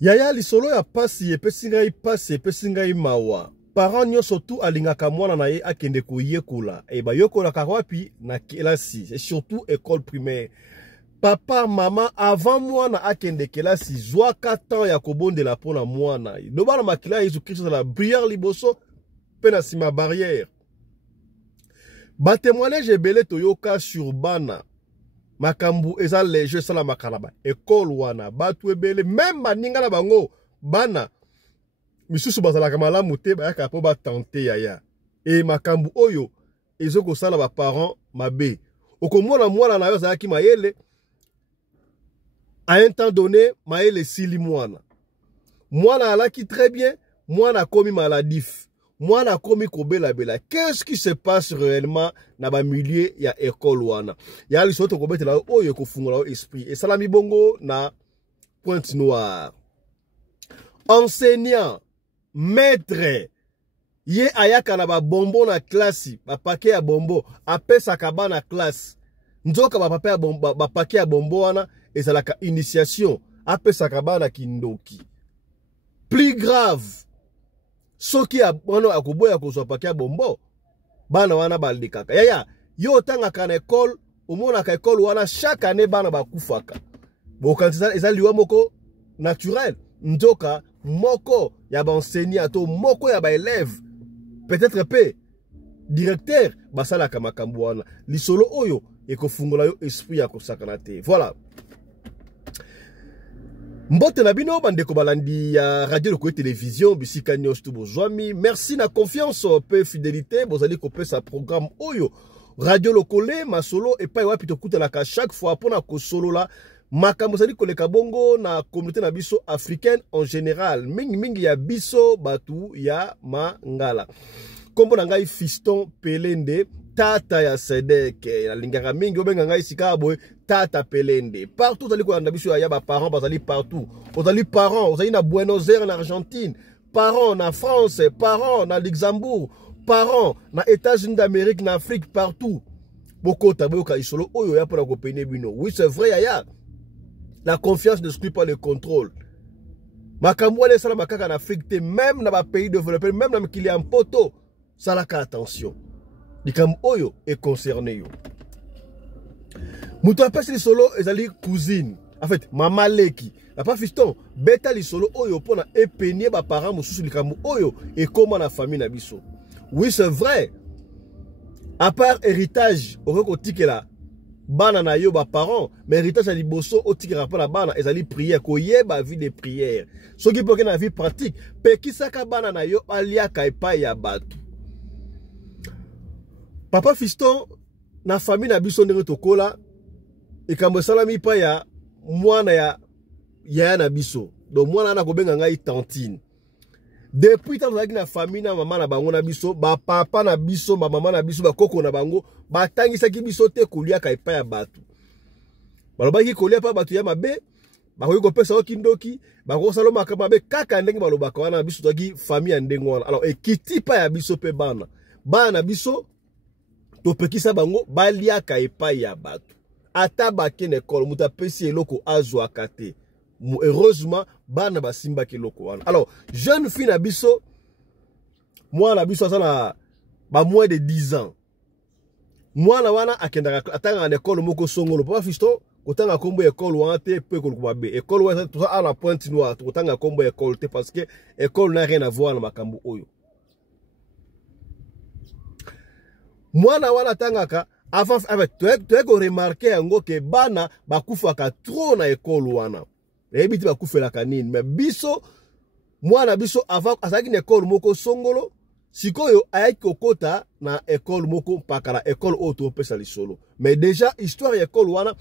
Yaya lisolo ya pasi epesi ngai pasi epesi ngai mawa. Parents nyonso tu alingaka mwana na ye akende koyekola. E ba yokolaka wapi na kelasi, et surtout école primaire. Papa, maman, avant mwana akende kelasi, zwaka temps ya kobondela pona mwana. Loba na makila Yesu Christ la prière liboso pe na sima barrière. Ba témoignage ebele toyoka sur bana. Makambu eza léger sala makalaba. École wana batu ebele même baninga na bango bana misusu bazalaka malamu te bayaka po ba tenter yaya. Et makambu oyo ezoko sala ba parents mabe. Okomona mwana na yo azalaki mayele à un temps donné mayele sili mwana. Mwana alaki très bien, mwana komi maladif. Mwana komi kobela bela. Qu'est-ce qui se passe réellement na ba milieu ya école wana? Ya li soto kobete la oyo ko fungola esprit. Et salami bongo na Pointe Noire. Enseignant, maître, ye ayaka na ba bombo na classe, ba paquet ya bombo, apesa kaba na classe. Nzoka ba paquet ya bombo, ba paquet ya bombo wana ezalaka initiation, apesa kaba na kindoki. Plus grave, soki ya wana akoboya kozwa paquet ya bombo, bana wana baldekaka. Yaya, yo tangaka na école, omona ka école wana chaque année bana bakufaka. Bo kanisa ezali liwa moko naturel, nzoka moko ya ba enseignant to moko ya ba élève, peut-être pe directeur basala ka makambo wana. Lisolo oyo ekofungola yo esprit ya kosakana te. Voilà. Mbote na bino bandeko balandi ya radio lokoye télévision bisika nyos tu bozwami. Merci na confiance pe fidélité bozali kopesa programme oyo radio lokole masolo et pa wapi to kutelaka chaque fois pona ko solo la makambo zali koleka bongo na communauté na biso africaine en général. Mingi ya biso batu ya mangala. Kombo na ngai Fiston Pelende tata ya Sedek ya lingaka mingi obenga ngai sikabo tata Pelende. Partout zali ko na biso ya ba parents bazali partout. Ozali parents, ozali na Buenos Aires en Argentine, parents na France, parents na Luxembourg, parents na États-Unis d'Amérique, na Afrique partout. Boko taboka isolo oyo ya pona ko pene bino. Oui, c'est vrai yaya. La confiance n'exclut pas le contrôle. Makambo ale sala makaka na Afrique te, même na ba pays développés, même na mikili en poto, salaka attention. Likam oyo est concerné yo. Muto apesi li solo ezali cousine. En fait, mama leki. La pa fiston, beta li solo oyo pona epenie ba parents mususu likam oyo et comment na famille na biso. Oui, c'est vrai. À part héritage, oreko tikela bana na yo ba parents, mais héritage à liboso o tikela pa na bana ezali prière ko yeba vie de prière. Soki poke na vie pratique, pe kisaka bana na yo aliaka epai ya batu. Papa fiston na famille na biso ndenge tokola ekambo salami pa ya mwana ya na biso. Donc mwana na kobenga ngai tantine. Depuis tant que na famille na maman na bango na biso, ba papa na biso, ba maman na biso, ba koko na bango, ba tangisa ki biso te kolia ka epa ya batu. Balobaki kolia pa batu ya mabe, ba ko pesa okindoki, ba ko salo makama be kaka ndenge balobaka wana biso toki famille ndenge wana. Alors ekiti pa ya biso pe bana. Bana biso to pekisa bango balia ka epa ya batu. Ata ba kene école muta pesi eloko azwa kate. Heureusement, bana basimba kiloko wana. Alors, jeune fille na biso, moi na biso ça ba moins de 10 ans. Moi na wana akendaka atanga na école moko songolo. Papa fisto, kotanga kombo école wana te pe ko kubabe. École wana tout ça à la Pointe Noire, kotanga kombo école te parce que école n'a rien à voir na makambo oyo. Moi na wana tangaka avant avec tu as remarqué ngo que bana bakufaka trop na école wana. Ebiti bakufela kanini mais biso mwana biso avant azaki na école moko songolo sikoyo ayaki kokota na école moko pakala école auto pesa lisolo mais déjà histoire ya école wana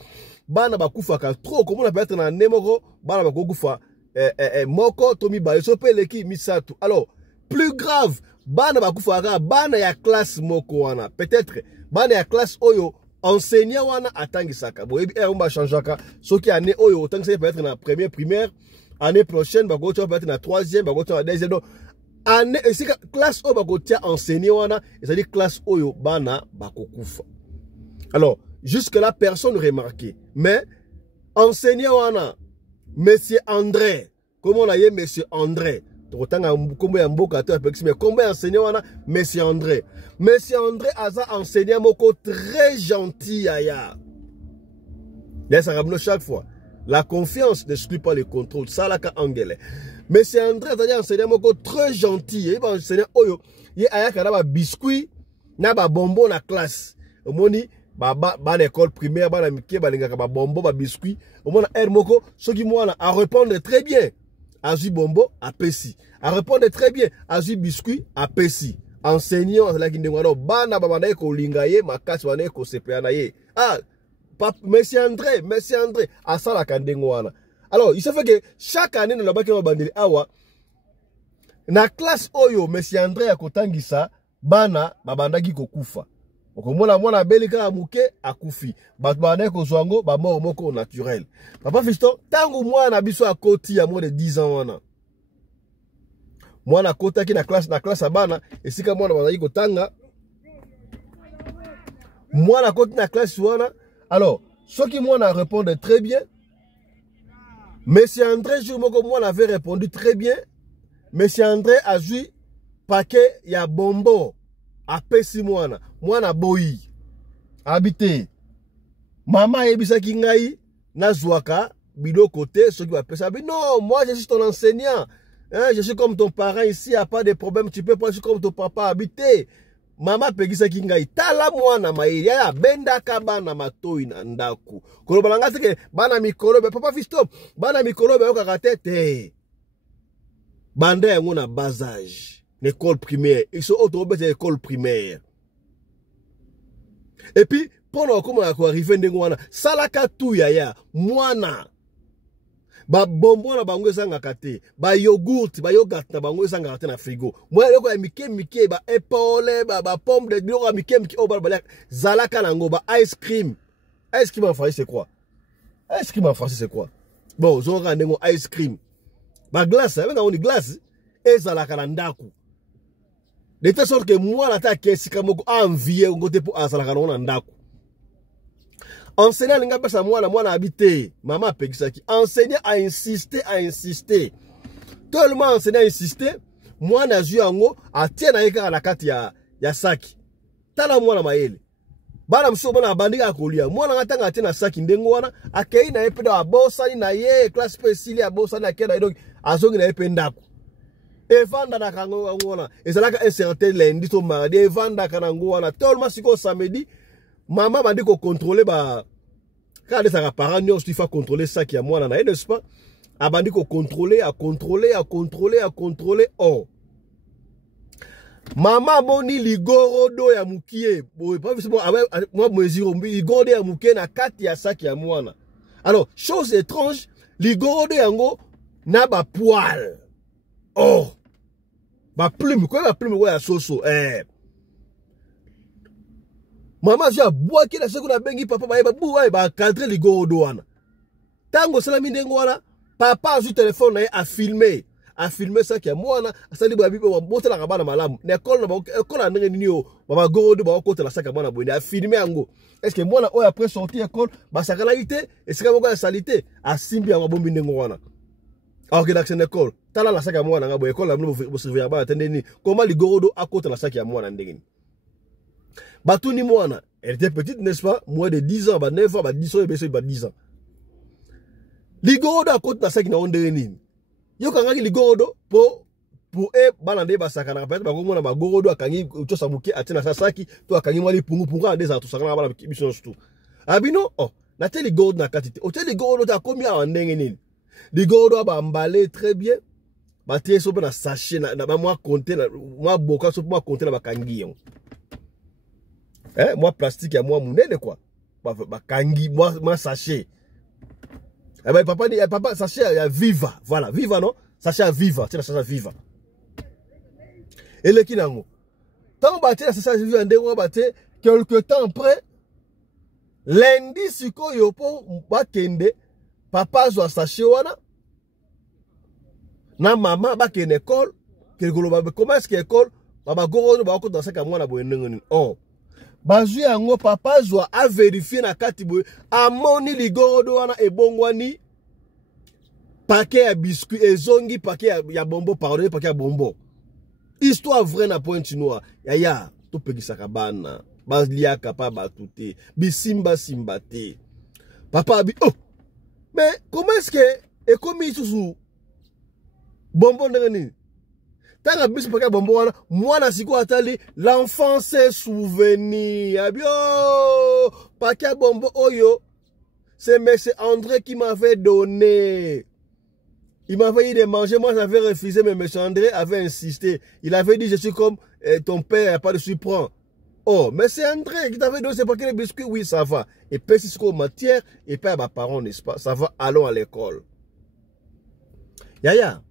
bana bakufaka trop comme on peut être na nemoko bana bakokufa moko tomi ba so peleki misatu. Alors plus grave bana bakufaka bana ya classe moko wana peut-être bana ya classe oyo enseignant wana atangisaka boyebi on va changer soki année oyo otangisa peut être na première primaire, année prochaine bako peut être na troisième, bako na deuxième. Donc année c'est classe oyo bako tia enseignant wana c'est-à-dire classe oyo bana bako kufa. Alors jusque là personne ne remarqué mais enseignant wana monsieur André Comment on a eu monsieur André? Combien enseignant monsieur André? Monsieur André a enseigné moko très gentil aya. Chaque fois. La confiance n'exclut pas le contrôle. Ça là anglais. Monsieur André a enseigné moko très gentil. Il va enseigner oyo. Il a un biscuit, na ba bonbon na classe. Omoni ba l'école primaire ba la mike ba linga ba bonbon ba biscuit. Omona er moko ceux qui moi à répondre très bien. Azu bonbon à Pessi. À répondre très bien. Azu biscuit à Pessi. Enseignant la kindengwano bana babana ko lingaye makasi wana ko sepeana ye. Ah, monsieur André, à ça la kandengwana. Alors, il se fait que chaque année dans la baki bandeli awa na classe oyo monsieur André akotangisa bana babandaki kokufa. Okomona mwana belika amuke akufi. Bat bana ko zwango ba mort moko naturel. Papa fiston, tangu mwana biso akoti ya moins de 10 ans wana. Mwana kota ki na classe abana esika mwana bazaki kotanga. Mwana koti na classe wana. Alors, ceux qui mwana répondent très bien. Monsieur André Jumoko mwana avait répondu très bien. Monsieur André a joué paquet ya bonbon. Apesi mwana boyi habité mama ebisa kingai na zwaka bido côté ceux qui va pesa non moi je suis ton enseignant hein, je suis comme ton parent ici, y a pas de problème, tu peux pas, je suis comme ton papa habité. Mama pegisa kingai tala mwana mai ya benda kabana matoi na ndaku kolo balanga teke bana mikolo be papa fisto bana mikolo be okakatete bande yango na bas âge. L'école primaire. Ils sont autour de l'école primaire. Et puis, pendant comment on arrive à salaka tout yaya, mwana. Ba bonbon na bango ezanga kate, ba yogurt na bango ezanga kate na frigo. Moi leko ya mike ba épaule, ba pomme de biloko ya mike o ba zalaka nango ba ice cream. Ice cream en français c'est quoi? Ice cream en français c'est quoi? Bon, zonga ndengo ice cream. Ba glace, on dit glace ezalaka na ndaku. De telle sorte que moi, la ta kesika moko envier ngote pour asalaka na ndaku. Enseignant linga pesa moi na habité. Maman pekisaki. Enseignant a insisté. Tellement enseignant a insisté. Moi na ju yango atie na yeka na kati ya saki. Tala moi na maele. Bana mso bana bandika kolia. Moi na ngata atie na saki ndengo wana akei na epe da bosa na ye classe spéciale ya bosa na kenda donc azongi na epe ndaku. Evanda na kango wana ezalaka un certain lundi to mardi evanda kanango wana tellement siko samedi maman bandi ko contrôler ba quand ça parents nyos tu faut contrôler ça qui a mwana na n'est-ce pas abandi ko contrôler oh maman boni ligorodo ya mukie boy pas forcément moi mesure ligorodo ya mukie na kati ya saki ya mwana. Alors chose étrange ligorodo yango na ba poil. Oh, ma plume, quoi la plume, quoi la soso, Maman, j'ai bois qui la seconde a bengi papa, ba cadrer les gorodo wana. Tango salami dengo wana, papa a eu téléphone a filmé ça qui a moi na, ça dit babi ba bota la kabana malamu. L'école na nini yo, ba gorodo ba côté la saka bana bondi a filmé ango. Est-ce que moi na après sortir école, ba sakalalité et c'est comme la salité a simbi a bombi dengo wana. Alors que dans l'école, tala la sac à moi dans l'école, la nous surveiller ba attendez comment les gorodo à côté la sac à moi dans ndengeni. Batuni mwana, elle était petite n'est-ce pas, moins de 10 ans, ba 9 ans, ba 10 ans et ba 10 ans. Les gorodo à côté la sac na ndengeni. Yo kanga les gorodo pour balande ba sac na peut-être ba komona ba gorodo akangi to samuki atina sa saki to akangi mwali pungu ande za to sakana bala biso surtout. Abino oh, na teli gorodo na katite. O teli gorodo ta komi a ndengeni. Les gorodo ba emballé très bien. Ba tie so na sachet na moi compter moi boka so moi compter na ba kangi. Moi plastique ya moi munene quoi. Ba kangi moi sachet. Eh ben papa sachet ya Viva. Voilà, Viva non? Sachet ya Viva, c'est la sachet Viva. Et le kinango. Tant ba tie la sachet Viva ndengo ba tie quelque temps après lundi siko yopo ba kende papa zo sachet wana na maman ba ke école quelque ba comment est-ce que école ba goro ba ko dans ça ka mwana boye ndengoni oh bazu yango papa zo a vérifier na kati boye amoni ligoro wana ebongwani paquet à biscuit et zongi paquet à bonbon pardon paquet à bonbon. Histoire vraie na point chinois. Yaya, to pegi sakabana. Bas liaka pa batute. Bisimba simbate. Papa abi oh. Mais comment est-ce que et comme il sous bonbon de Tanga bis paquet bonbon wana moi na siko atali l'enfance c'est souvenir. Abio paquet bonbon oyo. C'est M. André qui m'avait donné. Il m'avait dit de manger, moi j'avais refusé, mais M. André avait insisté. Il avait dit, je suis comme ton père, il n'y a pas de surprend. Oh, M. André qui t'avait donné, c'est pas quel biscuit, oui, ça va. Et puis c'est ce matière, et puis à ma parent, n'est-ce pas? Ça va, allons à l'école. Yaya.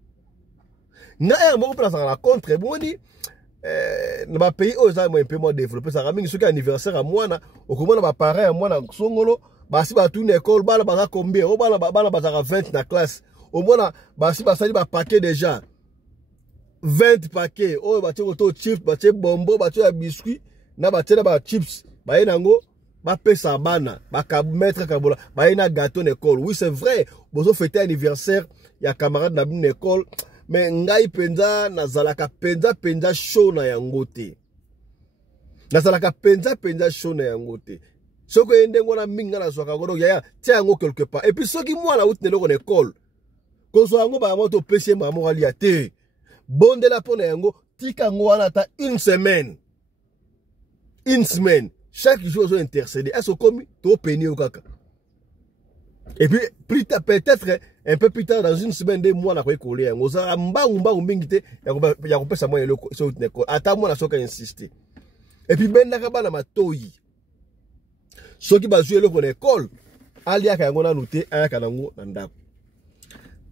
N'a moi pour la contre, moi dit, dans ma pays, aux Allemands un peu moins développé, ça ramène ce qui est anniversaire à moi, au comment ma parent, à moi, dans Songolo, basi ba tout l'école, bala ba combien, au bala ba 20 na classe. Au moins, basi ba sali ba paquet déjà. 20 paquets. Oh, ba tche auto chips, ba tche bonbon, ba tche biscuit, na ba tche na ba chips. Ba yenango, ba pesa bana, ba ka mettre kabola, ba yena gâteau l'école. Oui, c'est vrai. Bozo fêter anniversaire, ya camarade na bin école, mais ngai penza nazalaka penza show na yango te. Nazalaka penza show na yango te. Soko yendengo na minga na soka godo ya tia yango quelque part. Et puis soki moi la outre neloko l'école. Kozo yango ba moto pese maman ali ate. Bonde la pona yango tika ngo wana ta une semaine. Une semaine. Chaque jour zo intercéder. Est-ce comme to peni au kaka. Et puis plus tard peut-être un peu plus tard dans une semaine des mois na ko coller yango za mbangu mbingite ya ko pesa moi eloko so outre l'école. Ata moi na soka insister. Et puis ben na ka na matoyi. Ceux qui basent le kon école aliaka yango na noté ayaka nango na ndako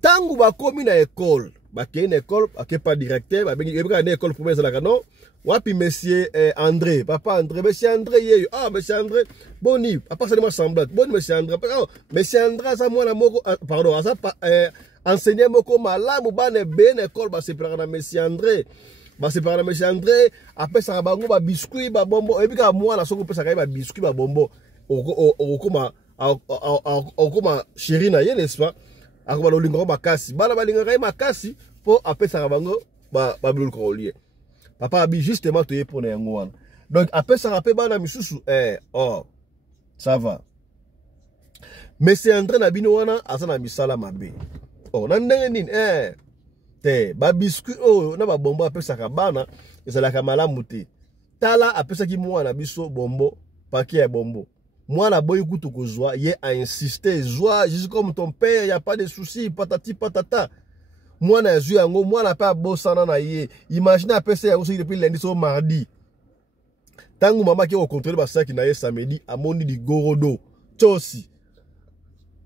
tangu ba komi na école ba ke na école ba pas directeur ba bengi ebika na école première la canon wapi monsieur André papa André monsieur André yeyo ah monsieur André boni papa ça moi semblant boni monsieur André oh monsieur André ça moi na moko pardon ça enseigner moko malamu bane ben école ba se prendre na monsieur André ba se prendre na monsieur André après ça bango ba biscuit ba bonbon ebika moi na soko pesa ba biscuit ba bonbon okoma chéri na ye n'est-ce pas akoma lolinga makasi bala balinga kai makasi po apesa bango ba biloko kolie papa abi justement to ye pona yango wana donc apesa rapé bana misusu oh ça va mais c'est André na bino wana azana misala mabe oh na ndenge nini te ba biscuit oh na ba bombo apesa ka bana ezala ka malamu te tala apesa ki mwana biso bombo paquet ya bombo. Moi, la boy kutu kozwa, ye a insisté, joie, juste comme ton père, y a pas de soucis, patati patata. Moi, na zui yango, moi, na pas bossana na ye. Imaginez après ça, aussi depuis lundi au mardi. Tangu maman qui a contrôlé ba sac na ye samedi, amoni di gorodo, chosi.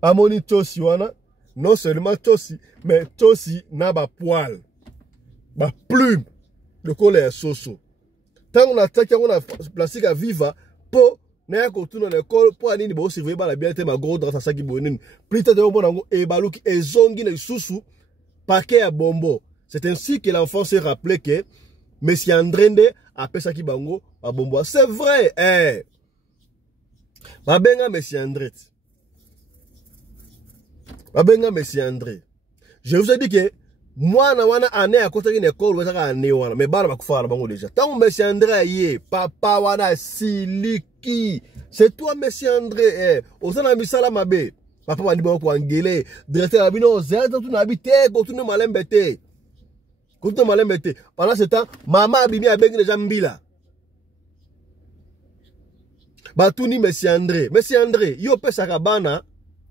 Amoni chosi wana, non seulement chosi, mais chosi na ba poil, ba plume, de colère soso. Tangu na taki yango na plastique à viva, po na ko tuna na école pour anini bo surveiller ba la bien te ma gros dans sa qui bonine plus tard de bonango e baluki e zongi na susu paquet à bonbon. C'est ainsi que l'enfant s'est rappelé que monsieur Andrende a pesa ki bango ba bonbon. C'est vrai ba benga monsieur André. Ba benga monsieur André. Je vous ai dit que moi na wana année à côté d'une école ou ça année wana mais bala ba kufa na bango déjà. Tant monsieur André yé papa wana siliki. C'est toi, monsieur André. Osana misala mabe. Papa m'a dit bon ko angele. Directeur abino zeta tu na habité, ko tu ne malembete. Ko tu malembete. Pendant ce temps, maman abimi a bengi déjà mbila. Ba tuni monsieur André. Monsieur André, yo pesa kabana,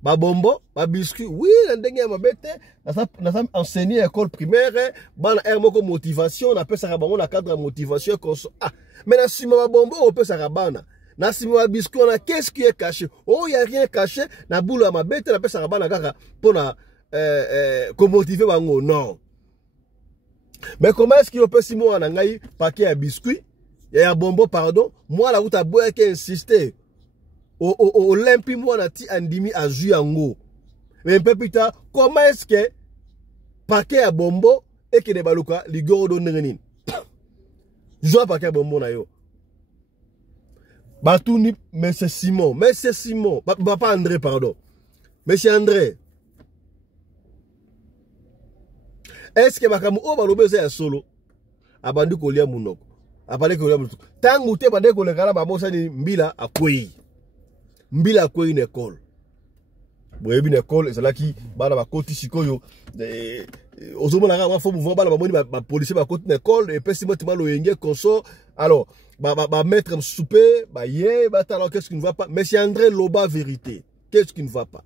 ba bombo, ba biscuit. Oui, la ndenge mabete. Na sa enseigner école primaire, bana moko motivation, na pesa kabango na cadre motivation comme ça. Ah, mais na sima ba bombo, o pesa kabana. Na sima biscuit on a qu'est-ce qui est caché? Oh, il y a rien caché. Na boule à ma bête la pesa bana kaka pour na motiver bango non. Mais comment est-ce qu'il peut si moi na ngai paquet à biscuit et à bonbon pardon, moi la route à boire qui insister. Au limpi moi na ti andimi à juango. Mais un peu plus tard, comment est-ce que paquet à bonbon et que des baluka ligoro do nengeni. Joie paquet à bonbon na yo. Batouni, monsieur Simon, papa André, pardon. Monsieur André. Est-ce que makambo o balobe ya solo abandi kolia munoko abandi kolia munoko tangu te bande kolekala babosa ni mbila akwei une école boyebi na école ezalaki bana bakoti sikoyo ozomona nga fo mouvement bana bamoni ba policier bakoti na école et puis simo tima loyenge consort alors ba maître souper ba ye ba tala qu'est-ce qui ne va pas monsieur André Loba vérité qu'est-ce qui ne va pas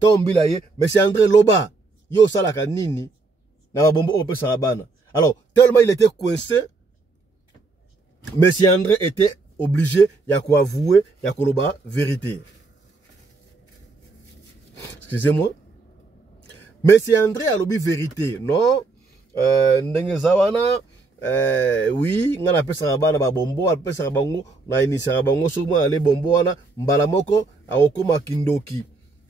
tombila ye monsieur André Loba yo sala kanini na babombo on peut ça bana. Alors tellement il était coincé, monsieur André était obligé ya ko avouer ya ko loba vérité. Excusez-moi. Monsieur André a lobi vérité, non? Ndenge zawana oui, ngana pesa bana ba bombo, pesa bango na inisa bango souvent aller bombo wana mbala moko akoma kindoki.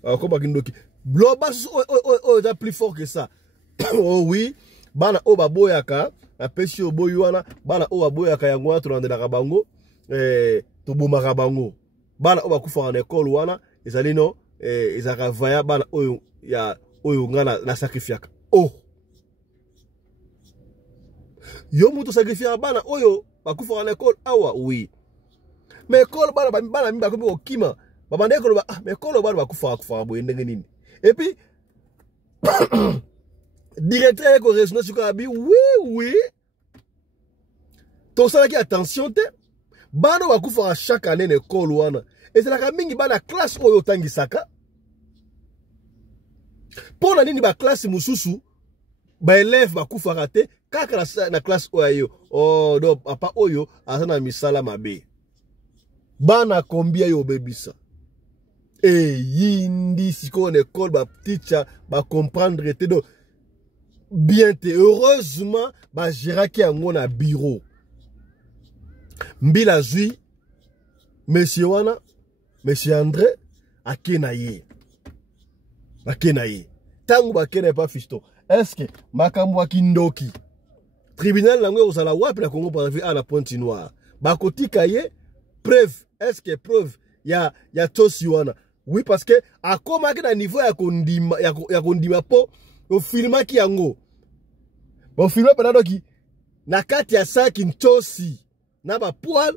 Akoma kindoki. Bloba est plus fort que ça. Oh oui, bana o baboyaka, apesi oboyi wana, bana o baboyaka yango wana tolandela bango, to bomaka bango. Bana o bakufa na école wana, ezali no, ezaka vaya bana oyo ya oyo ngana na sacrifiaka. Oh. Yo muto sacrifier bana oyo bakufa na école awa oui. Mais école bana mi bakomi okima, babande école ba mais école bana bakufa boye ndenge nini. Et puis directeur eko résonance sur Kabi oui. Tout ça qui attention te. Bana bakufa chaque année na école wana. Et c'est la mingi bana classe oyo tangisaka. Pona nini ba classe mususu ba élève bakufa raté kaka na classe oyo. Oh do papa oyo azana misala mabe. Bana combien yo bebisa. Et yindi siko na école ba teacher ba comprendre te do bien te heureusement ba jiraki yango na bureau. Mbila zui monsieur wana monsieur André akenaye. Akenaye. Tangu bakena pas fisto. Est-ce que makambo kindoki tribunal nango osala wapi na Congo par à la Pointe Noire. Bakotika ye preuve. Est-ce que preuve ya tosi wana. Oui parce que akoma ke na niveau ya kondima po o filma ki yango. Bon filma pendant ki na kati ya saki ntosi na ba poil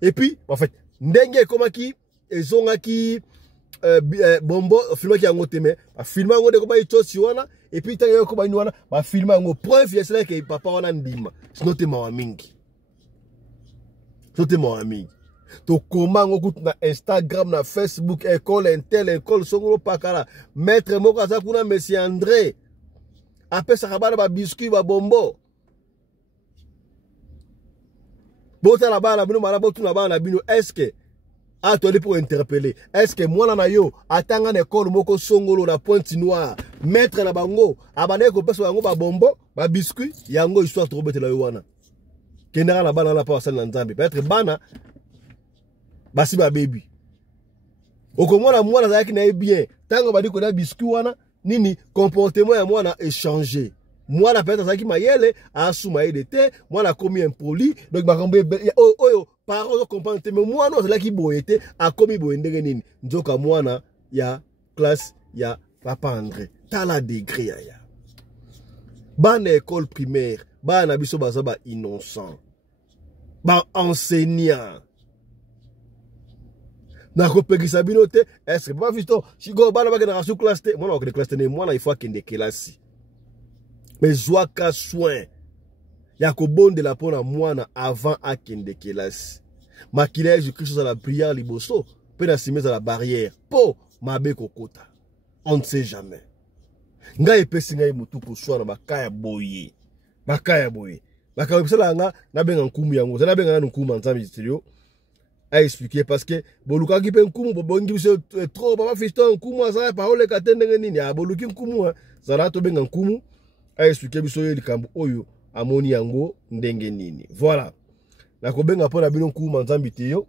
et puis en fait ndenge koma ki ezonga ki bombo filma ki yango teme ba filma yango de ko ba itosi wana et puis tango ko ba ni wana ba filma yango preuve yesela ke papa wana ndima sinote mawa mingi sote mawa mingi to comment on na Instagram na Facebook école intel école songolo pakala maître moko aza kuna monsieur André apesa kabana ba biscuit ba bombo bota la bana bino mala botu na bana bino est-ce que atoli pour interpeller est-ce que moi na yo atanga na école moko songolo na Pointe Noire maître na bango abane ko pesa bango ba bombo ba biscuit yango histoire to betela yo wana kenara na bana na pa wasana nzambe peut-être bana basi ba baby okomona mwana zaki na bien tango badi ko na biscuit wana nini comportement ya mwana échanger mwana peut-être zaki mayele asuma edete mwana komi impoli donc bakambo oyo parents comprendre te mais mwana zaki boyete akomi boyendenge nini nzoka mwana ya classe ya papa André tala degré ya bana école primaire bana biso baza ba innocent ba enseignant na kopekisa bino te est-ce que pas fisto chigo bana ba na sous classe te mwana ok de classe te mwana il faut akende kelasi mais zwaka soin ya ko bonde la pona mwana avant akende kelasi makila Jésus-Christ za la prière liboso pe na simeza la barrière po mabe kokota on ne sait jamais nga epesi ngai mutu ko swana bakaya boye bakaya bisala nga na benga nkumu yango na benga na nkumu nzambi studio a expliquer parce que boluka ki pe nkumu bongi biso trop papa fiston nkumu azala parole katendenge nini a boluki nkumu zala to benga nkumu a expliquer biso ye likambo oyo amoni yango ndenge nini voilà na ko benga pona bino nkumu nzambi teyo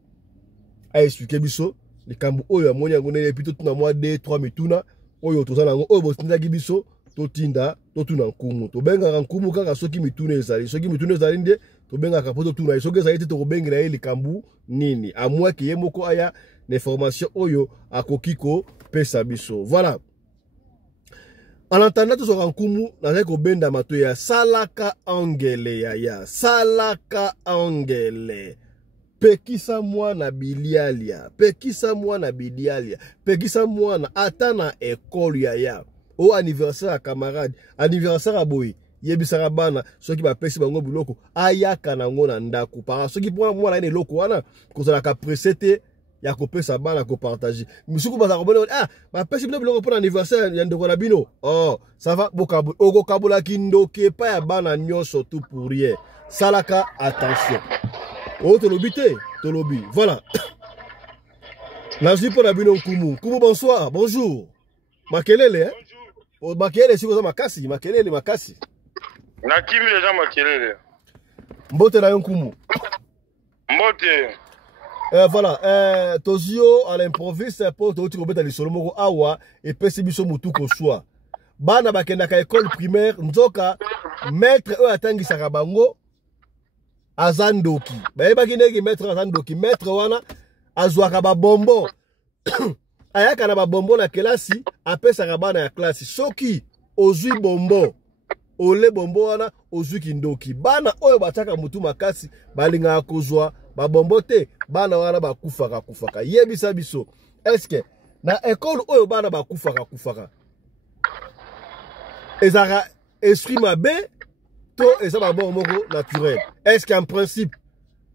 a expliquer biso likambo oyo amoni yango ndenge pito tuna mwa 2-3 mituna oyo tozala ngo oyo botinda ki biso totinda totuna nkumu to benga nkumu kaka soki mituna ezali nde to benga ka poto tuna soki ezali te to benga na ye likambu nini à moins que yemoko aya information oyo akokiko pesa biso voilà En entendant tout ce rankumu, nazali kobenda matoya salaka angele ya salaka angele. Pekisa mwana bilialia, pekisa mwana bilialia, pekisa mwana atana école ya. O anniversaire à camarade, anniversaire à boy. Yebisaka bana soki bapesi bango biloko ayaka nango na ndako. Para soki pour mwana ene loko wana kozala ka presete ya kopesa bana ko partager. Musuku baza kobona ah bapesi biloko pour anniversaire ya ndeko na bino. Oh, ça va bokabo oko kabola kindoke pa ya bana nyonso tout pour rien. Salaka attention. Oh, tolobi te, tolobi. Voilà. Nazi pour la bino kumu. Kumu bonsoir, bonjour. Makelele, hein? Oh, makelele, si vous avez makasi, makelele, makasi. Nakimi les gens makelele. Mbote na yon kumu. Mbote. Voilà. Tozio à l'improviste, pour te retrouver dans les solomoko awa, et pesi biso mutu ko soir. Bana bakenda ka école primaire, nzoka, maître eux atangi sakabango. Azandoki. Bayebaki ndenge maître azandoki. Maître wana azwaka ba bombo. Ayaka na ba bombo na kelasi, apesaka bana ya klasi. Soki ozwi bombo, ole bombo wana ozwi kindoki. Bana oyo bataka mutu makasi, balinga kozwa ba bombo te, bana wana bakufaka kufaka. Yebisa biso. Eske na école oyo bana bakufaka. Ezaka esprit mabe et ça va bon naturel. Est-ce qu'en principe,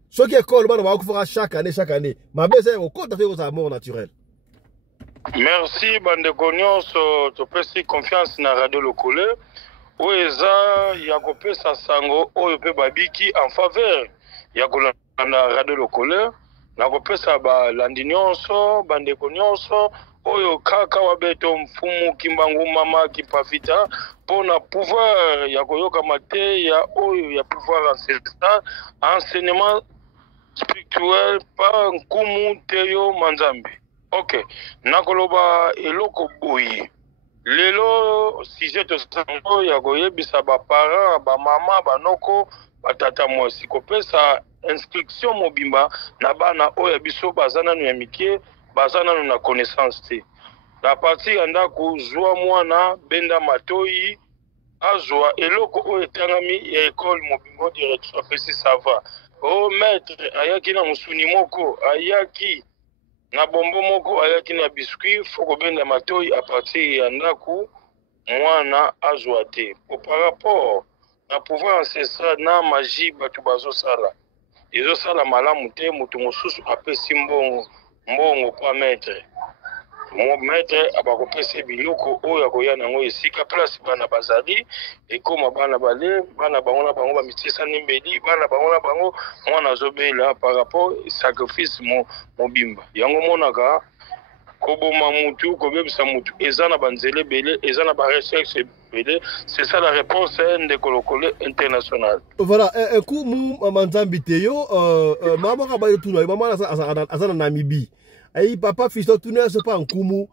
ce qui est école, on va faire chaque année, ma baisse est au compte de sa mort naturelle. Merci, bande Gonyos, tu peux confiance dans Radio Lokole. Oeza, Yakope Sasango, Oyope Babiki en faveur. Yakola na Radio Lokole. Nakope sa ba Landinyoso, bande Gonyos. Oyo kaka wabeto mfumu kimbangu mama kipafita pona pouvoir ya koyoka mate ya oyo ya pouvoir ancestral enseignement spirituel par nkumu teyo manzambi. Ok, nakoloba eloko boyi lelo sujet to sango ya koyebisa ba parents ba mama ba noko batata mwasi kopesa inscription mobimba na bana oyo biso bazana nu ya mikie bazana na connaissance te. La partie anda kuzwa mwana benda matoi azwa eloko o etangami ya école mobimbo direction pesi sava. O maître ayaki na musuni moko, ayaki na bombo moko, ayaki na biscuit, foko benda matoi a partir anda ku mwana azwa te. Par rapport na pouvoir ancestral na magie batu bazo sala. Ezo sala malamu te mutu mosusu apesi mbongo kwa maître. Mon maître abakopesa biloko oyo akoya nango esika place bana bazali ekoma bana bale bana bango na bango ba mitisa nimbeli bana bango na bango mwana zobela par rapport sacrifice mobimba yango monaka koboma mutu kobebisa mutu ezana banzele bele ezana ba recherche bele. C'est ça la réponse de Kolokole international. Voilà, ku mu manzambi teyo mama ka bayo tuna mama azana Namibie. Ayi papa fisto tuna se pa nkumu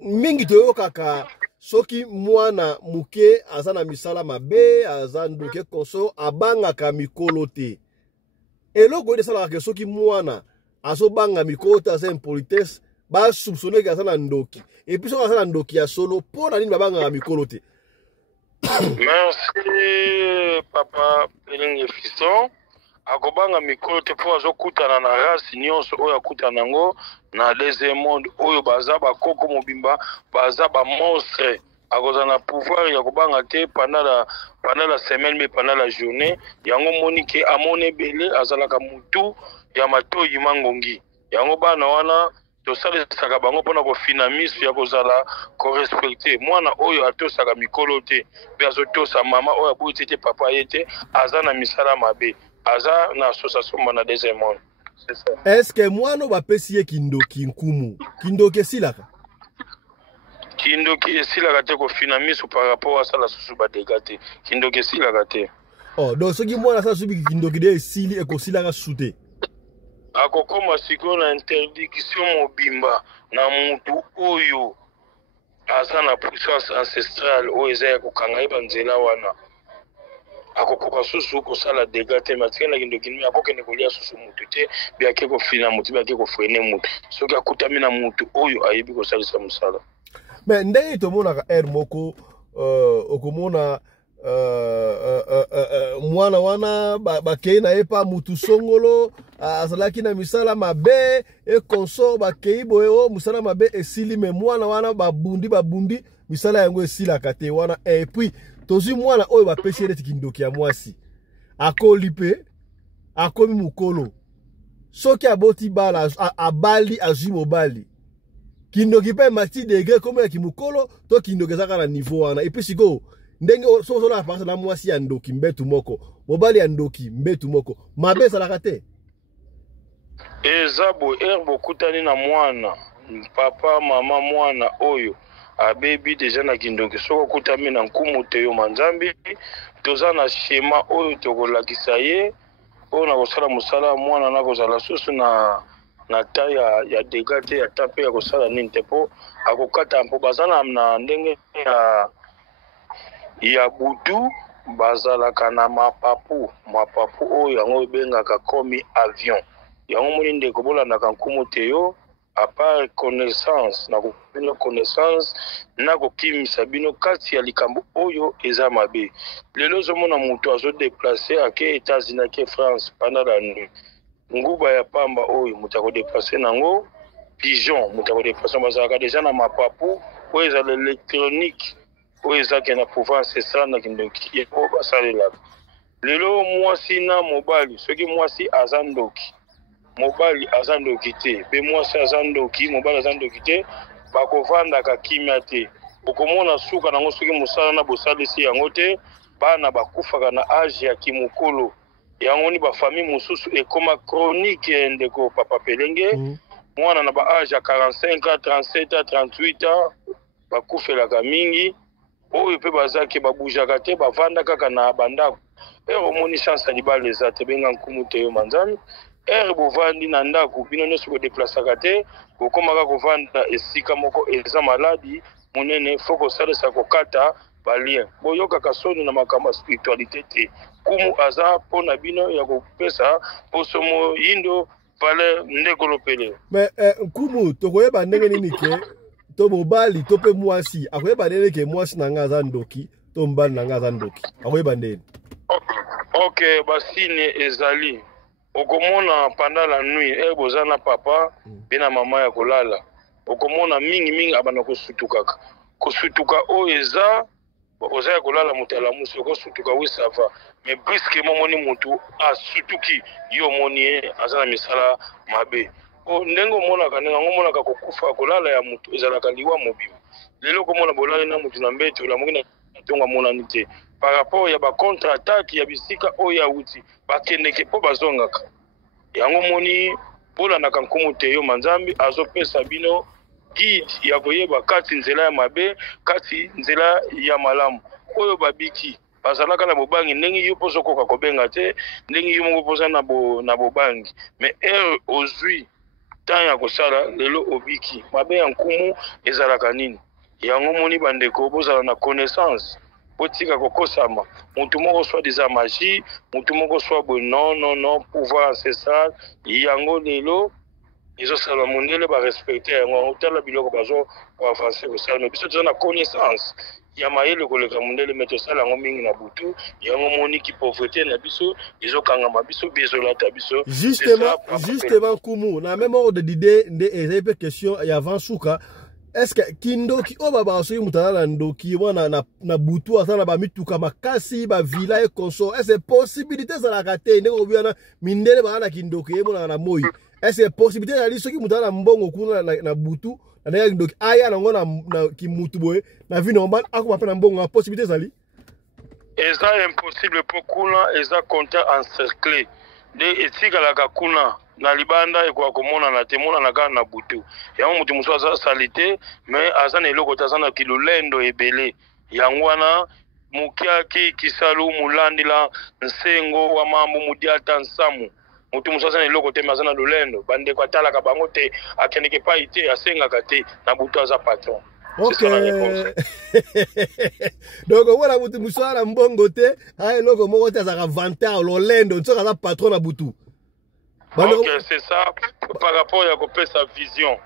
mingi toyo kaka soki mwana muke azana misala mabe azanduke koso abanga ka mikolo te. Eloko de sala ke soki mwana aso banga mikolo te asa impolitesse ba soupçonner que azana ndoki. Et puis soki azana ndoki ya solo pour na nini babanga mikolo te. Merci papa Elinge fiston. Akobanga mikolo te po azokutana na race nyonso oyo akutana nango na deuxième monde oyo baza bakoko mobimba baza ba monstre akoza na pouvoir ya kobanga te pendant la semaine mais pendant la journée yango monike amone bele azalaka mutu ya matoyi mangongi yango bana wana tosalesaka bango mpona kofina miso ya kozala korespecte mwana oyo atosaka mikolo te mpe azotosa mama oyo aboyi te papa ye te aza na misala mabe aza na association na deuxième monde. C'est ça. Est-ce que moi no bapesi ye kindoki nkumu kindoki silaka kindoki esilaka te kofina miso par rapport à ça la susu badega te kindoki esilaka te. Oh donc soki mwana sa subi kindoki de esili ekosilaka sute akokoma sikoyo na interdiction mobimba na mutu oyo aza na puissance ancestrale oyo eza ya kokanga ye banzela wana akokoka susu kosala dega te matikana kindoki nimi akokende kolia susu mutu te biake kofina mutu biake kofrene mutu soki akutami na mutu oyo ayebi kosalisa mosala. mais ndenge tomonaka air moko okomona mwana wana bakei na ye pa mutu songolo azalaki na misala mabe e consort bakei boye o misala mabe esili me mwana wana babundi misala yango esilaka te wana et puis tozwi mwana oyo bapesi ye neti kindoki ya mwasi akoli pe akomi mukolo soki aboti bala abali azwi mobali kindoki mpe mati degre komi ya kimukolo to kindoki ezaka na niveau wana et puis sikoyo ndenge sozola parcelle na mwasi ya ndoki mbetu moko mobali ya ndoki mbetu moko mabe ezalaka te eza boere bokutani na mwana papa mama mwana oyo abebi deja na kindoki soki okutami na nkumu te yo manzambi toza na shema oyo tokolakisa ye oyo na kosala mosala mwana na kozala susu na ta ya dega te ya ta mpe ya kosala nini te mpo akokata mpo baza na ndenge ya butu bazalaka na mapapu oyo yango ebengaka komi avion yango moni ndeko bolandaka nkumu te yo apart connaissance na kopena connaissance na kokimisa bino kati ya likambo oyo eza mabe lelo ozomona moto azodeplace ake États-Unis ake France pendant la nuit nguba ya pamba oyo moto akodeplace nango pigeon moto akodeplace bazalaka deja na mapapu oyo ezala électronique oyo ezalaki na pouvoir ancestral na kindoki yango basalelaka lelo mwasi na mobali soki mwasi aza ndoki mobali aza ndoki te mpe mwasi aza ndoki mobali aza ndoki te bakovandaka kimia te okomona suka nango soki mosala na bosalisi yango te bana bakufaka na age ya kimokolo yango ni bafamille mosusu ekoma chronique ndeko papa pelenge mwana na ba age ya 45 ans 37 ans 38 ans bakufelaka mingi oyo mpe bazaki babujaka te bavanda kaka na bandako ere omoni chance ya libala eza te benga nkumu te yo manzambi ere bovandi na ndako bino nyonso bodeplasaka te bokomaka kovanda esika moko eza maladi monene fo kosalisa kokata balien boyokaka soni na makambo ya spiritualité te kumu aza mpo na bino ya kopesa poso moyindo vale ndekolo pele mais nkumu tokoyeba ndenge nini ke to mobali to pe mwasi akoyeba ndenge ke mwasi na nga aza ndoki to mobali na nga aza ndoki akoyeba ndenge ok basine ezali okomona pendant la nuit boza na papa mpe na mama ya kolala okomona mingi abana kosutuka oyo eza oza ya kolala moto alamusi okosutuka wi sava mais briske momoni motu asutuki yo omoni ye aza na misala mabe ndenge omonaka ndenge yango omonaka kokufa kolala ya motu ezalaka liwa mobima lelo okomona bolali na motu na mbeto olamoki na ntongo amonani te par rapport ya bacontre attaque ya bisika oyo awuti bakendeke mpo bazongaka yango moni bolandaka nkumu te yo manzambi azopesa bino guide ya koyeba kati nzela ya mabe kati nzela ya malamu oyo babiki bazalaka na bobangi ndenge yo mpo ozokoka kobenga te ndenge yo moko mpoza na bobangi mais ere ozwi temps ya kosala lelo obiki mabe ya nkumu ezalaka nini yango moni bandeko bozala na connaissance botika kokosama mutu moko soit des magie mutu moko soit bo non pouvoir ancestral yango lelo ezosala mondele barespecte yango otala biloko bazo avancer kosala mais biso toza na connaissance ya mayele koleka mondele mais tosala yango mingi na butu yango moniki pauvreté na biso ezokangama biso bezolata biso justement kumu na même ordre d'idée nde ezali mpe question ya avant suka est-ce que kindoki o baba soki mutu aza na ndoki wana na butu aza na bamituka makasi bavila e consort est-ce possibilité ezalaka te ndenge obi wana mindele baa na kindoki emonaka na moi est-ce possibilité ezali soki mutu aza na mbongo kuna na butu na ndenge ya kindoki aya nango na kimutu boye na vi normal akoma mpe na mbongo na possibilité ezali eza impossible mpo kuna eza compteur encerclé nde etikalaka kuna na libanda ekoka komonana te monana kaka na butu yango motu mosusu aza sali te mais aza na eloko te aza na kilolendo ebele yango wana mokiaki kisalu molandela nsengo wa mambo modiata nsamu motu mosusu aza na eloko te mais aza na lolendo bandeko atalaka bango te akendeke pai te asengaka te na butu aza patron. Ok. Donc voilà mutu mosusu aza na mbongo te aya eloko moko te azaka vanteur lolendo nsoki aza patron na butu. Ok, c'est ça par rapport à sa vision.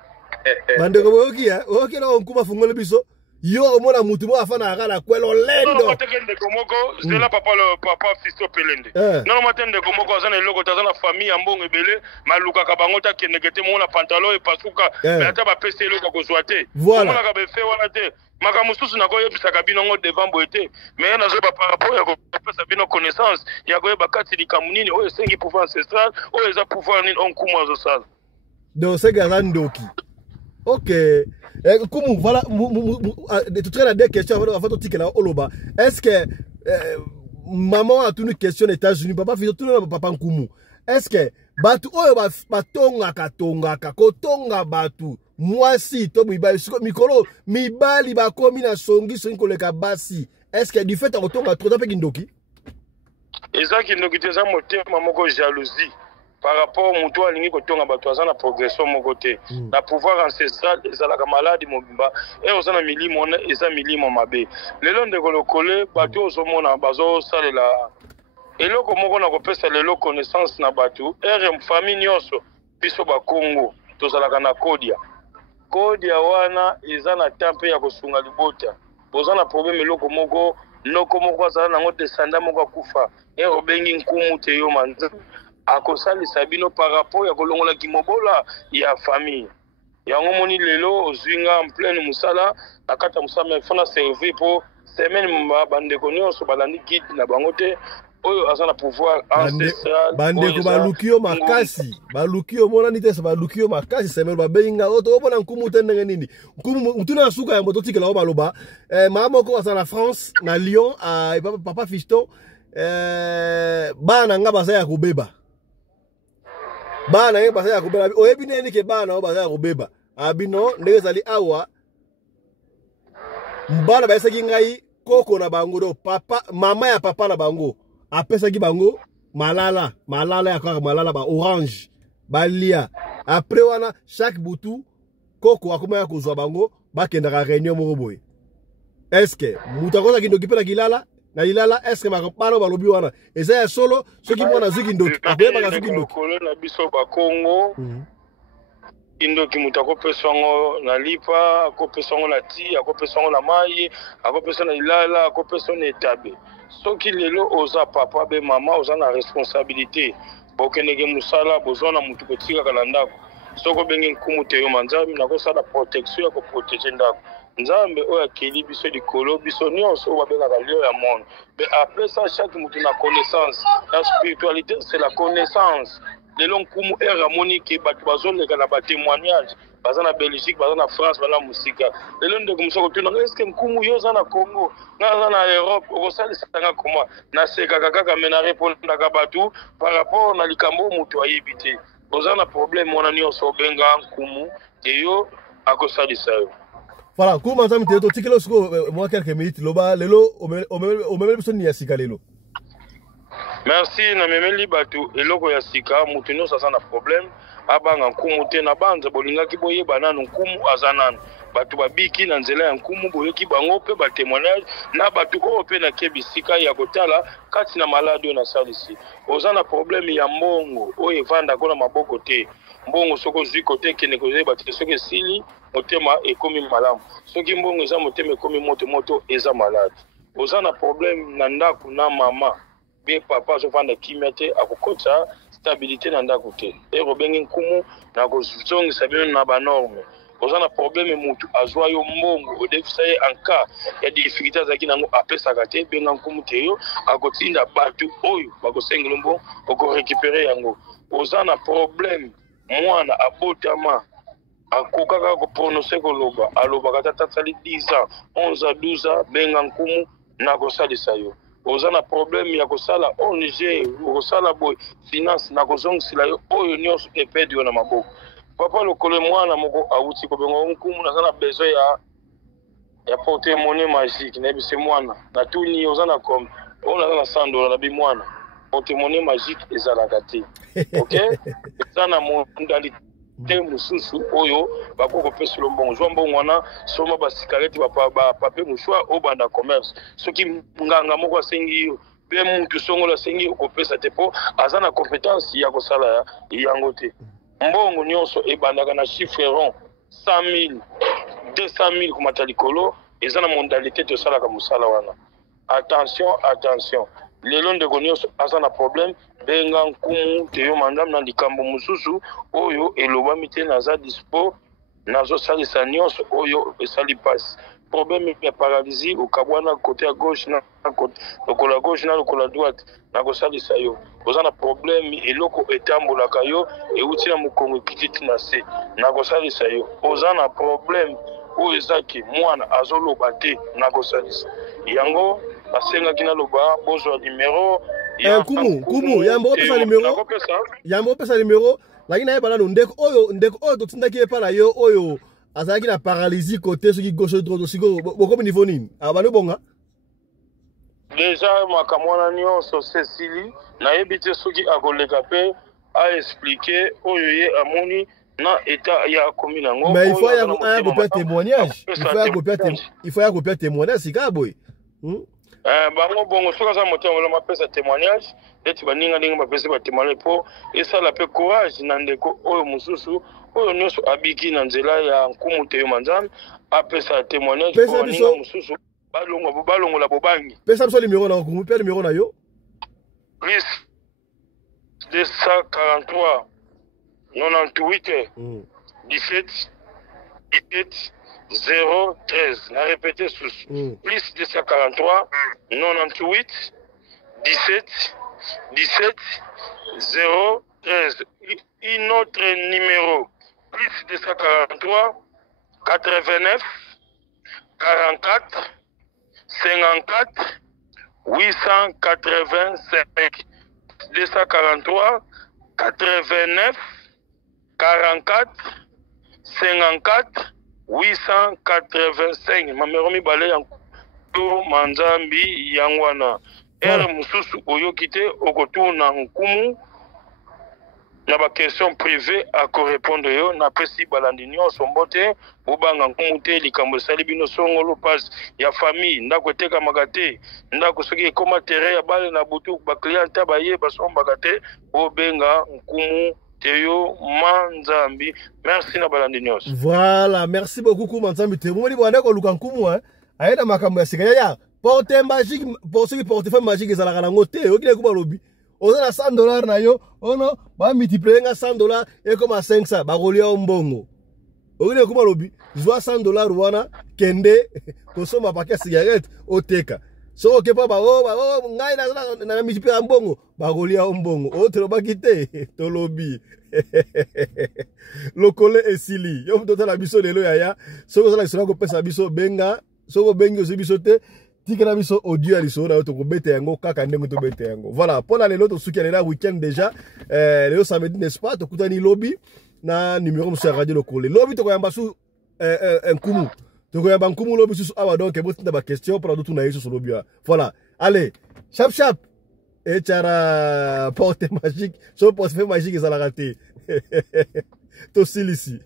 Bande ko boki ha. Oki na onkuma fungole biso. Yo mona mutu mo afana akala kwelo lendo. Non, matende komoko, c'est là papa fisto pelende. Non, matende komoko azana eloko tazana famille ambongo ebele, maluka kabangota kenegete mona pantalon e pasuka, ata ba pese eloko kozwate. Voilà. Mona ka be fe wana te. Makamususu na ko yebisa kabino ngo devant boete, mais na zo ba par rapport ya ko pesa bino connaissance, ya ko yeba kati likamunini, o esengi pouvoir ancestral, o eza pouvoir ni on kuma zo sala. Donc c'est gazandoki. Ok. Comme voilà, tu traînes à des questions avant de tirer là Oloba. Est-ce que maman a une question aux États-Unis, papa fait tout le papa Nkumu. Est-ce que batu oyo batonga katonga kakotonga batu moi si to mikolo mibali ba komi na songi songi koleka basi. Est-ce que du fait à kotonga trop tapé kindoki? Ezaki kindoki te za motema moko jalousie. Par rapport au mouton alingi kotonga bato azana progression mon côté la pouvoir ancestral ezalaka maladi mobimba et ozana milimo na eza milimo mabe lelo ndeko lokole bato ozomona bazo salela eloko moko na kopesa lelo connaissance na bato RM famille nyonso biso ba Congo tozalaka na kodia wana ezana tempe ya kosunga libota ozana problème eloko moko noko moko azana nango descendant moko akufa et obengi nkumu te yo manza akosali sabino par rapport ya kolongola kimobola ya famille yango moni lelo ozwinga en pleine musala akata musala fona servir pour semaine bandeko nyonso balandi guide na bango te oyo azana pouvoir ancestral bandeko balukio makasi balukio mona nite sa balukio makasi semaine babenga oto obona nkumu te ndenge nini nkumu mutuna suka ya moto tikela obaloba mama ko azana France na Lyon papa Fiston bana nga bazaya kubeba bana ye basaya kubeba oyebi neni ke bana o basaya kubeba abino ndenge zali awa mbana bayesaki ngai koko na bango do papa mama ya papa na bango apesaki bango malala ya kwa malala ba orange balia après wana chaque butu koko akoma ya kozwa bango bakenda ka réunion moko boye est-ce que mutakoza kindoki pela kilala na ilala est-ce que makapano balobi wana eza ya solo soki mwana zuki ndoki akoyeba ka zuki ndoki kolo na biso ba Congo indoki mutako pesongo na lipa akopesongo na ti akopesongo na mai akopesongo na ilala akopesongo na etabe soki lelo oza papa be mama oza na responsabilité bokenege musala bozona mutu kotika kala ndako soko bengi nkumu te yo manzami na kosala protection ya ko protéger ndako nzambe oyo akeli biso likolo biso nyonso oyo babengaka lio ya monde mais après ça chaque mutu na connaissance la spiritualité c'est la connaissance lelo nkumu ramoni ke bato bazoleka na batémoignage baza na Belgique baza na France baza na musika lelo ndeko musoko tuna est-ce que nkumu yo za na Congo na na Europe okosalisanga koma na sekaka kaka mena répondaka bato par rapport na likambo mutu ayebi te oza na problème wana nyonso obenga nkumu te yo akosalisa yo. Voilà, comment ça me dit tikelo siko moi quelques minutes loba lelo o memeli biso ni ya sika lelo. Merci na memeli batu eloko ya sika mutu nyonso aza na problème abanga nkumu te na banza bolingaki boyeba nanu nkumu aza nanu batu babiki na nzela ya nkumu boyoki bango pe ba témoignage na batu oyo pe na kebisika ya kotala kati na maladi na salisi oza na problème ya mbongo oyo evanda ko na maboko te mbongo soko zwi kote kene kozeba te soki sili motema ekomi malamu soki mbongo eza motema ekomi moto eza malade oza na problème na ndako na mama be papa azofanda kimia te akokota stabilité na ndako te erobengi nkumu na kozongisa bino na banorme oza na problème mutu azwa yo mbongo odefisa ye en cas ya difficulté azalaki nango apesaka te benga nkumu te yo akotinda batu oyo bakosengela mbongo okorécupere yango oza na problème mwana abotama akokaka koprononce koloba alobaka tata asali 10 ans 11 ans 12 ans benga nkumu na kosalisa yo oza na problème ya kosala ONG okosala boy finance na kozongisila yo oyo nyonso epedi yo na maboko papa lokolo mwana moko awuti kobenga nkumu naza na besoin ya porter monnaie magique na bise mwana na tuni oza na comme on a na $100 na bi mwana porter monnaie magique ezalaka te OK eza na modalité te mususu oyo bakoko pesa lombongo zwa mbongo wana soma ba cigarette ba papier mouchoir obanda commerce soki nganga moko asengi yo pe mutu songola asengi okopesa te po aza na compétence ya kosala yango te mbongo nyonso ebandaka na chiffre rond 100 000 200 000 komata likolo eza na modalité tosalaka mosala wana. Attention, attention. Lelo ndeko nyonso aza na problème benga nkumu te yo mandam na likambo mosusu oyo elobami te naza dispo nazosalisa nyonso oyo esali pasi. Problème ya paralysie okabwana côté à gauche na côté lokola gauche na lokola droite na kosalisa yo. Oza na problème eloko etambolaka yo euti na mokongo kititi na se na kosalisa yo. Oza na problème oyo ezaki mwana azoloba te na kosalisa yango basengaki naloba bozwa numéro ya kumu yambo opesa numéro lakini naye balano ndeko oyo totindaki epala yo oyo azalaki na paralysie côté soki gauche droite siko bokomi niveau nini abano bonga déjà makambo wana nyonso Cécilie nayebi te soki akoleka mpe aexplike oyo ye amoni na état ya komi nango. Mais il faut y avoir témoignage. Il faut y avoir témoignage sika boy. Bango bongo soka za moto ngolo mapesa témoignage eti baninga ndinga bapesa ba témoignage po esala pe courage na ndeko oyo mususu oyo nyonso abiki na nzela ya nkumu te yo manzana apesa témoignage po baninga mususu balongo la bobangi. Pesa biso numéro na nkumu pe numéro na yo plus 243 98 17 17 013. La répéter sous plus 243 98 17 17 013. Une autre numéro plus 243 89 44 54 885. 243 89 44 54 885. Mamero mibale yango manzambi yangwana. Ere mususu oyokite okotuna nkumu na ba question privée ako répondre yo na pesi balandi nyonso mbote bobanga nkumu te likambo sali bino songolo pass ya famille ndako teka magate ndako soki ekoma terrain ya bale na butu ba client baye basombaka te obenga nkumu Théo Manzambi. Merci na balandi nyonso. Voilà, merci beaucoup Manzambi Théo. Moni bwana ko luka nkumu ayeda makambo ya sika ya porte magique pour ceux qui portefeuille magique ezalaka na ngote okile kuba lobi. Oza na $100 na yo ono ba multiplier nga $100 et comme à 500 ba kolia ombongo. Okile kuba lobi zwa $100 wana kende kosoma paquet cigarette oteka. So ke pa ba ngai na multiplier mbongo ba kolia ombongo. Otro ba kite to lobi. Lokole esili yo mtoto la biso lelo yaya soko sala isona ko pesa biso benga soko bengi ozo biso te tikana biso audio ya liso na to ko bete yango kaka ndenge to bete yango. Voilà pour la lelo to suki la week-end déjà lelo samedi n'est-ce pas to kutani lobby na numéro sur radio Lokole lobby to ko yamba su nkumu to ko yamba nkumu lobby su awa donc botinda ba question pour d'autres na yeso sur lobby. Voilà allez chap et tchara porte magique so porte magique ezala raté to silisi